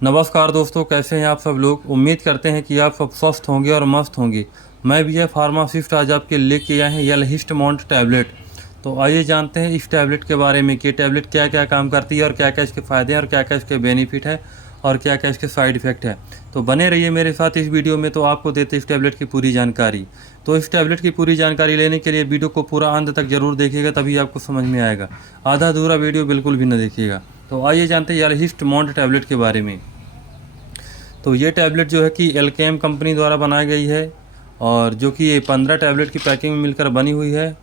नमस्कार दोस्तों, कैसे हैं आप सब लोग। उम्मीद करते हैं कि आप सब स्वस्थ होंगे और मस्त होंगे। मैं विजय फार्मासिस्ट आज आपके लेके आए हैं एलहिस्ट मॉन्ट टैबलेट। तो आइए जानते हैं इस टैबलेट के बारे में कि टैबलेट क्या क्या काम करती है और क्या क्या इसके फ़ायदे हैं और क्या क्या इसके बेनिफिट है और क्या क्या इसके साइड इफ़ेक्ट है। तो बने रहिए मेरे साथ इस वीडियो में, तो आपको देते इस टैबलेट की पूरी जानकारी। तो इस टैबलेट की पूरी जानकारी लेने के लिए वीडियो को पूरा अंत तक ज़रूर देखिएगा, तभी आपको समझ में आएगा। आधा अधूरा वीडियो बिल्कुल भी न देखिएगा। तो आइए जानते हैं एलहिस्ट मॉन्ट टैबलेट के बारे में। तो ये टैबलेट जो है कि एल्केम कंपनी द्वारा बनाई गई है और जो कि ये 15 टैबलेट की पैकिंग में मिलकर बनी हुई है।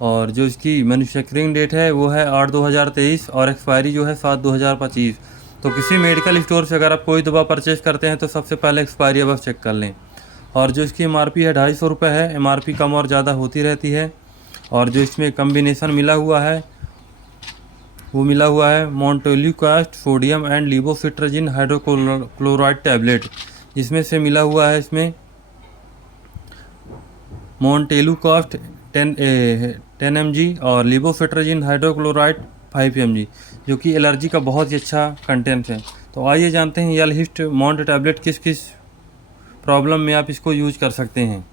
और जो इसकी मैन्युफैक्चरिंग डेट है वो है 8/2023 और एक्सपायरी जो है 7/2025। तो किसी मेडिकल स्टोर से अगर आप कोई दवा परचेज करते हैं तो सबसे पहले एक्सपायरी अवश्य चेक कर लें। और जो इसकी एमआरपी है 250 रुपये है। एमआरपी कम और ज़्यादा होती रहती है। और जो इसमें कम्बिनेशन मिला हुआ है वो मिला हुआ है मोंटेल्यूकास्ट sodium and levocetirizine hydrochloride tablet, जिसमें से मिला हुआ है इसमें मोंटेल्यूकास्ट 10 mg और लिवोसिट्राजिन हाइड्रोक्लोराइड 5 mg, जो कि एलर्जी का बहुत ही अच्छा कंटेंट है। तो आइए जानते हैं एलहिस्ट मॉन्ट टैबलेट किस किस प्रॉब्लम में आप इसको यूज कर सकते हैं।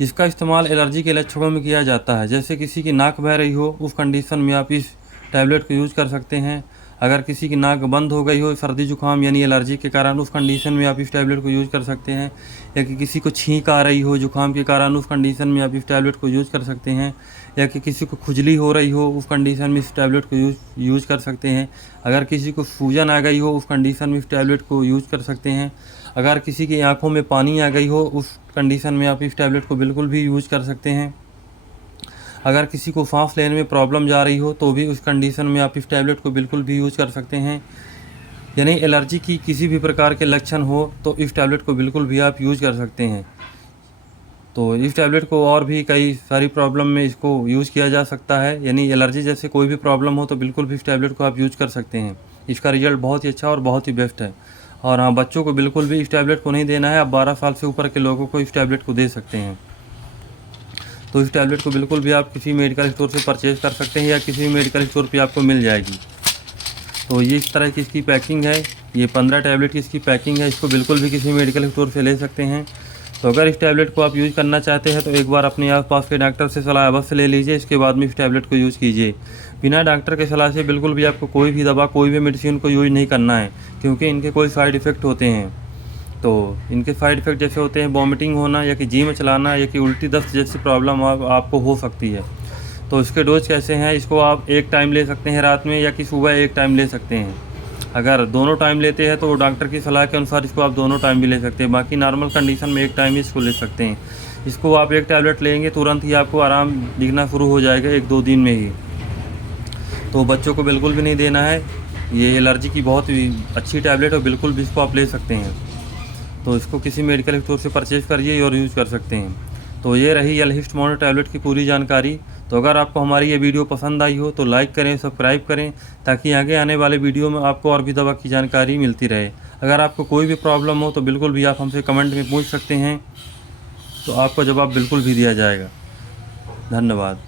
इसका इस्तेमाल एलर्जी के लक्षणों में किया जाता है, जैसे किसी की नाक बह रही हो उस कंडीशन में आप इस टैबलेट को यूज़ कर सकते हैं। अगर किसी की नाक बंद हो गई हो सर्दी जुकाम यानी एलर्जी के कारण, उस कंडीशन में आप इस टैबलेट को यूज़ कर सकते हैं। या कि किसी को छींक आ रही हो जुकाम के कारण, उस कंडीशन में आप इस टैबलेट को यूज़ कर सकते हैं। या कि किसी को खुजली हो रही हो उस कंडीशन में इस टैबलेट को यूज़ कर सकते हैं। अगर किसी को सूजन आ गई हो उस कंडीशन में इस टैबलेट को यूज़ कर सकते हैं। अगर किसी की आंखों में पानी आ गई हो उस कंडीशन में आप इस टैबलेट को बिल्कुल भी यूज़ कर सकते हैं। अगर किसी को सांस लेने में प्रॉब्लम जा रही हो तो भी उस कंडीशन में आप इस टैबलेट को बिल्कुल भी यूज़ कर सकते हैं। यानी एलर्जी की किसी भी प्रकार के लक्षण हो तो इस टैबलेट को बिल्कुल भी आप यूज़ कर सकते हैं। तो इस टैबलेट को और भी कई सारी प्रॉब्लम में इसको यूज़ किया जा सकता है। यानी एलर्जी जैसे कोई भी प्रॉब्लम हो तो बिल्कुल भी इस टैबलेट को आप यूज़ कर सकते हैं। इसका रिजल्ट बहुत ही अच्छा और बहुत ही बेस्ट है। और हाँ, बच्चों को बिल्कुल भी इस टैबलेट को नहीं देना है। आप 12 साल से ऊपर के लोगों को इस टैबलेट को दे सकते हैं। तो इस टैबलेट को बिल्कुल भी आप किसी मेडिकल स्टोर से परचेज़ कर सकते हैं या किसी भी मेडिकल स्टोर पे आपको मिल जाएगी। तो ये इस तरह की इसकी पैकिंग है। ये 15 टैबलेट की इसकी पैकिंग है। इसको बिल्कुल भी किसी मेडिकल स्टोर से ले सकते हैं। तो अगर इस टैबलेट को आप यूज़ करना चाहते हैं तो एक बार अपने आसपास के डॉक्टर से सलाह अवश्य ले लीजिए। इसके बाद में इस टैबलेट को यूज़ कीजिए। बिना डॉक्टर के सलाह से बिल्कुल भी आपको कोई भी दवा कोई भी मेडिसिन को यूज़ नहीं करना है, क्योंकि इनके कोई साइड इफ़ेक्ट होते हैं। तो इनके साइड इफ़ेक्ट जैसे होते हैं वॉमिटिंग होना या कि जी में चलाना या कि उल्टी दस्त जैसी प्रॉब्लम आपको हो सकती है। तो इसके डोज कैसे हैं, इसको आप एक टाइम ले सकते हैं रात में या कि सुबह एक टाइम ले सकते हैं। अगर दोनों टाइम लेते हैं तो डॉक्टर की सलाह के अनुसार इसको आप दोनों टाइम भी ले सकते हैं। बाकी नॉर्मल कंडीशन में एक टाइम ही इसको ले सकते हैं। इसको आप एक टैबलेट लेंगे तुरंत ही आपको आराम दिखना शुरू हो जाएगा 1-2 दिन में ही। तो बच्चों को बिल्कुल भी नहीं देना है। ये एलर्जी की बहुत ही अच्छी टैबलेट है, बिल्कुल भी इसको आप ले सकते हैं। तो इसको किसी मेडिकल स्टोर से परचेज़ करिए और यूज़ कर सकते हैं। तो ये रही एलहिस्ट मॉन्ट टैबलेट की पूरी जानकारी। तो अगर आपको हमारी ये वीडियो पसंद आई हो तो लाइक करें, सब्सक्राइब करें, ताकि आगे आने वाले वीडियो में आपको और भी दवा की जानकारी मिलती रहे। अगर आपको कोई भी प्रॉब्लम हो तो बिल्कुल भी आप हमसे कमेंट में पूछ सकते हैं, तो आपका जवाब बिल्कुल भी दिया जाएगा। धन्यवाद।